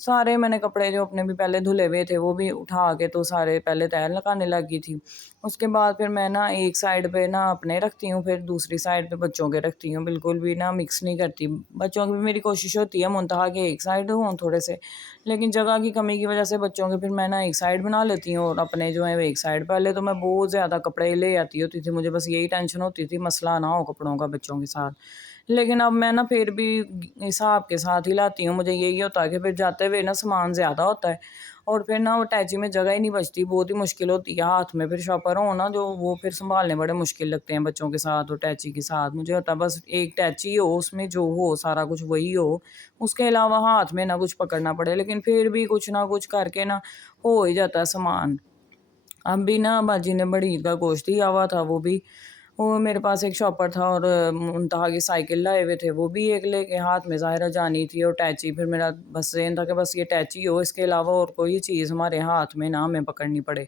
سارے میں نے کپڑے جو اپنے بھی پہلے دھلے ہوئے تھے وہ بھی اٹھا کے تو سارے پہلے تیر لگانے لگی تھی. اس کے بعد پھر میں نا ایک سائڈ پہ نا اپنے رکھتی ہوں، پھر دوسری سائڈ پہ بچوں کے رکھتی ہوں، بالکل بھی نا مکس نہیں کرتی. بچوں کی بھی میری کوشش ہوتی ہے منتہا کہ ایک سائڈ ہوں تھوڑے سے، لیکن جگہ کی کمی کی وجہ سے بچوں کے پھر میں نا ایک سائڈ بنا لیتی ہوں اور اپنے جو ہیں وہ ایک سائڈ. پہلے تو میں بہت زیادہ کپڑے لے آتی ہوتی تھی، مجھے بس یہی ٹینشن ہوتی تھی مسئلہ نہ ہو کپڑوں کا بچوں کے ساتھ. لیکن اب میں نا پھر بھی حساب کے ساتھ ہی لاتی ہوں. مجھے یہی ہوتا ہے کہ پھر جاتے ہوئے نا سامان زیادہ ہوتا ہے اور پھر نا وہ اٹیچی میں جگہ ہی نہیں بچتی، بہت ہی مشکل ہوتی ہے ہاتھ میں. پھر شاپر ہو نا جو وہ پھر سنبھالنے بڑے مشکل لگتے ہیں بچوں کے ساتھ اور اٹیچی کے ساتھ. مجھے ہوتا ہے بس ایک اٹیچی ہو، اس میں جو ہو سارا کچھ وہی ہو، اس کے علاوہ ہاتھ میں نہ کچھ پکڑنا پڑے. لیکن پھر بھی کچھ نہ کچھ کر کے نا ہو ہی جاتا ہے سامان. اب بھی نا باجی نے بڑی عید کا گوشت دیا ہوا تھا، وہ میرے پاس ایک شاپر تھا اور منتہا کی سائیکل لائے ہوئے تھے، وہ بھی ایک لے کے ہاتھ میں ظاہرہ جانی تھی اور اٹیچی. پھر میرا بس ذہن تھا کہ بس یہ اٹیچی ہو، اس کے علاوہ اور کوئی چیز ہمارے ہاتھ میں نہ ہمیں پکڑنی پڑے.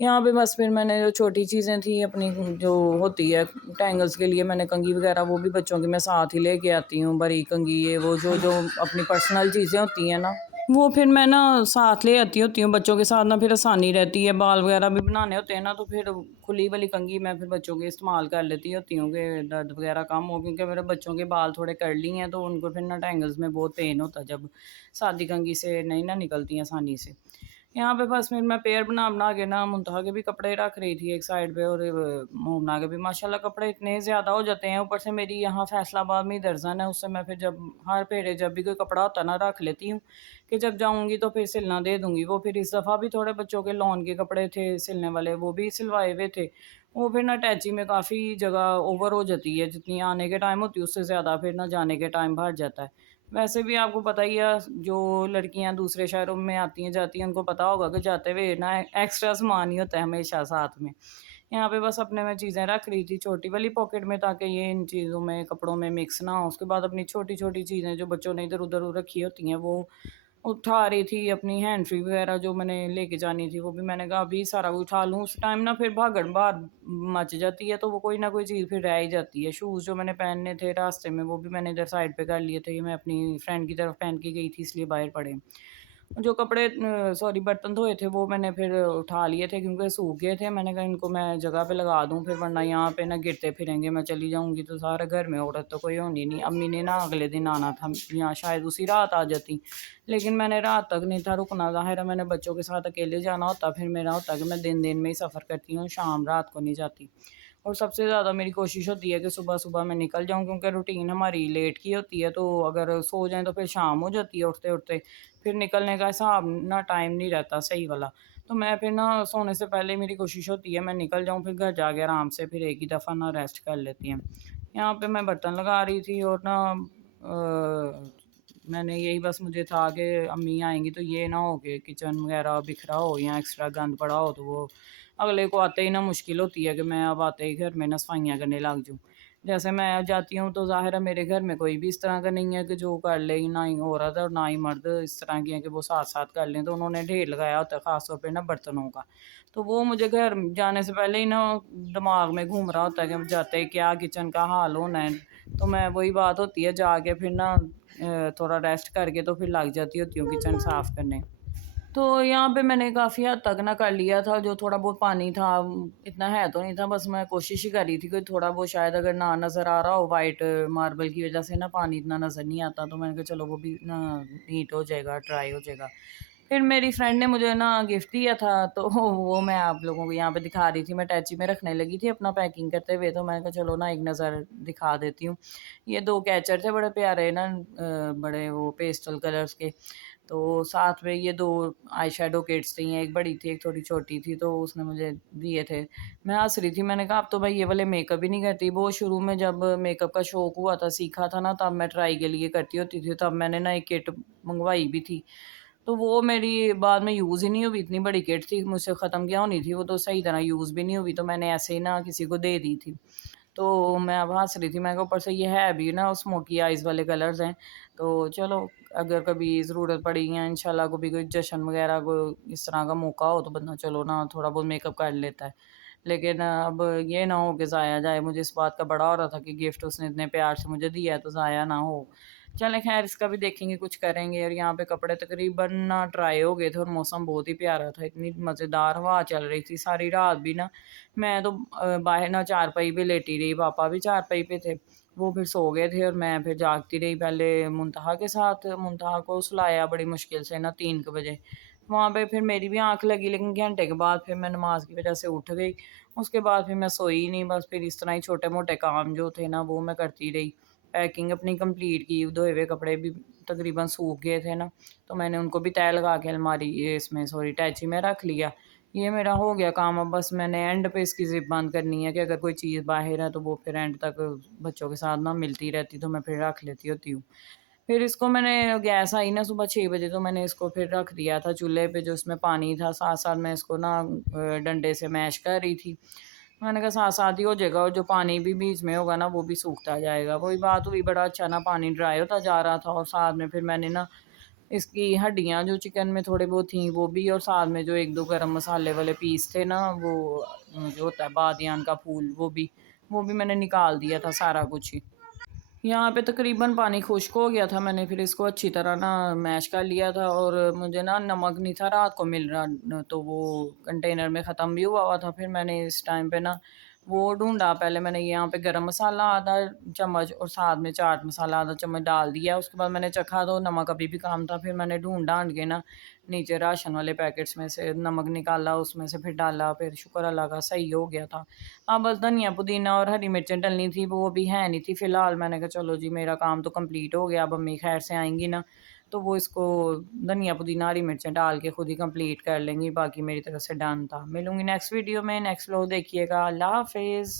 یہاں پہ بس پھر میں نے جو چھوٹی چیزیں تھیں اپنی جو ہوتی ہے ٹینگلز کے لیے، میں نے کنگھی وغیرہ وہ بھی بچوں کی میں ساتھ ہی لے کے آتی ہوں. بڑی کنگھی یہ وہ جو اپنی پرسنل چیزیں ہوتی ہیں نا وہ پھر میں نا ساتھ لے آتی ہوتی ہوں بچوں کے ساتھ نا، پھر آسانی رہتی ہے. بال وغیرہ بھی بنانے ہوتے ہیں نا تو پھر کھلی والی کنگھی میں پھر بچوں کے استعمال کر لیتی ہوتی ہوں کہ درد وغیرہ کم ہو، کیونکہ میرے بچوں کے بال تھوڑے کرلی ہیں تو ان کو پھر نا ٹینگلز میں بہت پین ہوتا ہے جب سادی کنگھی سے نہیں نا نکلتی ہیں آسانی سے. یہاں پہ بس پھر میں پیئر بنا کے نا منتہا کے بھی کپڑے رکھ رہی تھی ایک سائڈ پہ اور مومنا کے بھی. ماشاءاللہ کپڑے اتنے زیادہ ہو جاتے ہیں، اوپر سے میری یہاں فیصل آباد میں درزن ہے، اس سے میں پھر جب ہر پھیرے جب بھی کوئی کپڑا ہوتا ہے نا رکھ لیتی ہوں کہ جب جاؤں گی تو پھر سلنا دے دوں گی. وہ پھر اس دفعہ بھی تھوڑے بچوں کے لون کے کپڑے تھے سلنے والے، وہ بھی سلوائے ہوئے تھے. وہ پھر نا اٹیچی میں کافی جگہ اوور ہو جاتی ہے، جتنی آنے کے ٹائم ہوتی ہے اس سے زیادہ پھر نہ جانے کے ٹائم بھر جاتا ہے. ویسے بھی آپ کو پتہ ہی ہے جو لڑکیاں دوسرے شہروں میں آتی ہیں جاتی ہیں ان کو پتہ ہوگا کہ جاتے ہوئے نا ایکسٹرا سامان ہی ہوتا ہے ہمیشہ ساتھ میں. یہاں پہ بس اپنے میں چیزیں رکھ رہی تھی چھوٹی والی پاکٹ میں تاکہ یہ ان چیزوں میں کپڑوں میں مکس نہ ہو. اس کے بعد اپنی چھوٹی چھوٹی چیزیں جو بچوں نے ادھر ادھر رکھی ہوتی ہیں وہ اٹھا رہی تھی. اپنی ہینڈ فری وغیرہ جو میں نے لے کے جانی تھی وہ بھی میں نے کہا ابھی سارا کچھ اٹھا لوں. اس ٹائم نا پھر بھاگڑ بھاڑ مچ جاتی ہے تو وہ کوئی نہ کوئی چیز پھر رہ ہی جاتی ہے. شوز جو میں نے پہننے تھے راستے میں وہ بھی میں نے ادھر سائڈ پہ کر لیے تھے، یہ میں اپنی فرینڈ کی طرف پہن کے گئی تھی اس لیے باہر پڑے. جو کپڑے برتن دھوئے تھے وہ میں نے پھر اٹھا لیے تھے کیونکہ سوکھ گئے تھے. میں نے کہا ان کو میں جگہ پہ لگا دوں پھر ورنہ یہاں پہ نہ گرتے پھریں گے، میں چلی جاؤں گی تو سارے گھر میں عورت تو کوئی ہونی نہیں. امی نے نا اگلے دن آنا تھا یہاں، شاید اسی رات آ جاتی لیکن میں نے رات تک نہیں تھا رکنا. ظاہر ہے میں نے بچوں کے ساتھ اکیلے جانا ہوتا، پھر میرا ہوتا کہ میں دن میں ہی سفر کرتی ہوں، شام رات کو نہیں جاتی. اور سب سے زیادہ میری کوشش ہوتی ہے کہ صبح صبح میں نکل جاؤں کیونکہ روٹین ہماری لیٹ کی ہوتی ہے تو اگر سو جائیں تو پھر شام ہو جاتی ہے اٹھتے اٹھتے، پھر نکلنے کا حساب نہ ٹائم نہیں رہتا صحیح والا. تو میں پھر نا سونے سے پہلے میری کوشش ہوتی ہے میں نکل جاؤں، پھر گھر جا کے آرام سے پھر ایک ہی دفعہ نہ ریسٹ کر لیتی ہیں. یہاں پہ میں برتن لگا رہی تھی اور نا میں نے یہی بس مجھے تھا کہ امی آئیں گی تو یہ نہ ہو کہ کچن وغیرہ بکھرا ہو یا ایکسٹرا گند پڑا ہو تو وہ اگلے کو آتے ہی نا مشکل ہوتی ہے کہ میں اب آتے ہی گھر میں نا صفائیاں کرنے لگ جاؤں. جیسے میں جاتی ہوں تو ظاہر ہے میرے گھر میں کوئی بھی اس طرح کا نہیں ہے کہ جو کر لے، نہ ہی عورت اور نہ ہی مرد اس طرح کی ہیں کہ وہ ساتھ ساتھ کر لیں. تو انہوں نے ڈھیر لگایا ہوتا ہے خاص طور پہ نا برتنوں کا، تو وہ مجھے گھر جانے سے پہلے ہی نا دماغ میں گھوم رہا ہوتا ہے کہ جاتے کیا کچن کا حال ہونا ہے. تو میں وہی بات ہوتی ہے جا کے پھر نا تھوڑا ریسٹ کر کے تو پھر لگ جاتی ہوتی ہوں کچن صاف کرنے. تو یہاں پہ میں نے کافی حد تک نہ کر لیا تھا، جو تھوڑا بہت پانی تھا اتنا ہے تو نہیں تھا، بس میں کوشش ہی کر رہی تھی کہ تھوڑا بہت شاید اگر نہ نظر آ رہا ہو وائٹ ماربل کی وجہ سے نا پانی اتنا نظر نہیں آتا تو میں نے کہا چلو وہ بھی نا نیٹ ہو جائے گا ڈرائی ہو جائے گا. پھر میری فرینڈ نے مجھے نا گفٹ دیا تھا تو وہ میں آپ لوگوں کو یہاں پہ دکھا رہی تھی. میں اٹیچی میں رکھنے لگی تھی اپنا پیکنگ کرتے ہوئے تو میں نے کہا چلو نا ایک نظر دکھا دیتی ہوں. یہ 2 کیچر تھے بڑے پیارے نا بڑے وہ پیسٹل کلرز کے، تو ساتھ میں یہ 2 آئی شیڈو کٹس تھیں، ایک بڑی تھی ایک تھوڑی چھوٹی تھی تو اس نے مجھے دیے تھے. میں ہنس رہی تھی، میں نے کہا اب تو بھائی یہ والے میک اپ ہی نہیں کرتی. وہ شروع میں جب میک اپ کا شوق ہوا تھا سیکھا تھا نا تب میں ٹرائی کے لیے کرتی ہوتی تھی، تب میں نے نا ایک کٹ منگوائی بھی تھی تو وہ میری بعد میں یوز ہی نہیں ہوئی. اتنی بڑی کٹ تھی مجھ سے ختم کیا ہونی تھی وہ تو صحیح طرح یوز بھی نہیں ہوئی تو میں نے ایسے ہی نا کسی کو دے دی تھی. تو میں اب ہنس رہی تھی، میں کہا اوپر سے یہ ہے بھی نا اسموکی آئز والے کلرز ہیں تو چلو اگر کبھی ضرورت پڑی یا انشاءاللہ کبھی کوئی جشن وغیرہ کو اس طرح کا موقع ہو تو بندہ چلو نا تھوڑا بہت میک اپ کر لیتا ہے. لیکن اب یہ نہ ہو کہ ضائع جائے. مجھے اس بات کا بڑا ہو رہا تھا کہ گفٹ اس نے اتنے پیار سے مجھے دیا ہے تو ضائع نہ ہو. چلیں خیر اس کا بھی دیکھیں گے، کچھ کریں گے۔ اور یہاں پہ کپڑے تقریباً نا ڈرائی ہو گئے تھے اور موسم بہت ہی پیارا تھا، اتنی مزیدار ہوا چل رہی تھی ساری رات بھی نا۔ میں تو باہر نا چارپائی پہ لیٹی رہی، پاپا بھی چارپائی پہ تھے، وہ پھر سو گئے تھے اور میں پھر جاگتی رہی پہلے منتہا کے ساتھ۔ منتہا کو سلایا بڑی مشکل سے نا 3 بجے، وہاں پہ پھر میری بھی آنکھ لگی، لیکن گھنٹے کے بعد پھر میں نماز کی وجہ سے اٹھ گئی۔ اس کے بعد پھر میں سوئی نہیں، بس پھر اس طرح ہی چھوٹے موٹے کام جو تھے نا وہ میں کرتی رہی۔ پیکنگ اپنی کمپلیٹ کی، دھوئے ہوئے کپڑے بھی تقریباً سوکھ گئے تھے نا، تو میں نے ان کو بھی تہہ لگا کے الماری اس میں ٹیچی میں رکھ لیا۔ یہ میرا ہو گیا کام۔ اب بس میں نے اینڈ پہ اس کی زپ بند کرنی ہے کہ اگر کوئی چیز باہر ہے تو وہ پھر اینڈ تک بچوں کے ساتھ نہ ملتی رہتی، تو میں پھر رکھ لیتی ہوتی ہوں۔ پھر اس کو میں نے گیس آئی نا صبح 6 بجے، تو میں نے اس کو پھر رکھ دیا تھا چولہے پہ، جو اس میں پانی تھا ساتھ ساتھ میں اس کو نا ڈنڈے سے میش کر رہی تھی۔ میں نے کہا ساتھ ساتھ ہی ہو جائے گا، اور جو پانی بھی بیچ میں ہوگا نا وہ بھی سوکھتا جائے گا۔ وہی بات ہوئی، بڑا اچھا نا پانی ڈرائی ہوتا جا رہا تھا، اور ساتھ میں پھر میں نے نا اس کی ہڈیاں جو چکن میں تھوڑے بہت تھیں وہ بھی، اور ساتھ میں جو 1-2 گرم مسالے والے پیس تھے نا، وہ جو ہوتا ہے بادیان کا پھول، وہ بھی میں نے نکال دیا تھا سارا کچھ ہی۔ یہاں پہ تقریباً پانی خشک ہو گیا تھا، میں نے پھر اس کو اچھی طرح نا میش کر لیا تھا، اور مجھے نا نمک نہیں تھا رات کو مل رہا، تو وہ کنٹینر میں ختم بھی ہوا تھا۔ پھر میں نے اس ٹائم پہ نا وہ ڈھونڈا، پہلے میں نے یہاں پہ گرم مسالہ آدھا چمچ اور ساتھ میں چاٹ مسالہ آدھا چمچ ڈال دیا۔ اس کے بعد میں نے چکھا تو نمک ابھی بھی کام تھا، پھر میں نے ڈھونڈ کے نا نیچے راشن والے پیکٹس میں سے نمک نکالا، اس میں سے پھر ڈالا، پھر شکر اللہ کا صحیح ہو گیا تھا۔ اب بس دھنیا پودینہ اور ہری مرچیں ڈلنی تھی، وہ بھی ہے نہیں تھی فی الحال۔ میں نے کہا چلو جی میرا کام تو کمپلیٹ ہو گیا، اب امی خیر سے آئیں گی نا تو وہ اس کو دھنیا پودینہ ہری مرچیں ڈال کے خود ہی کمپلیٹ کر لیں گی، باقی میری طرف سے ڈن تھا۔ ملوں گی نیکسٹ ویڈیو میں، نیکسٹ لوگ دیکھیے گا۔ اللہ حافظ۔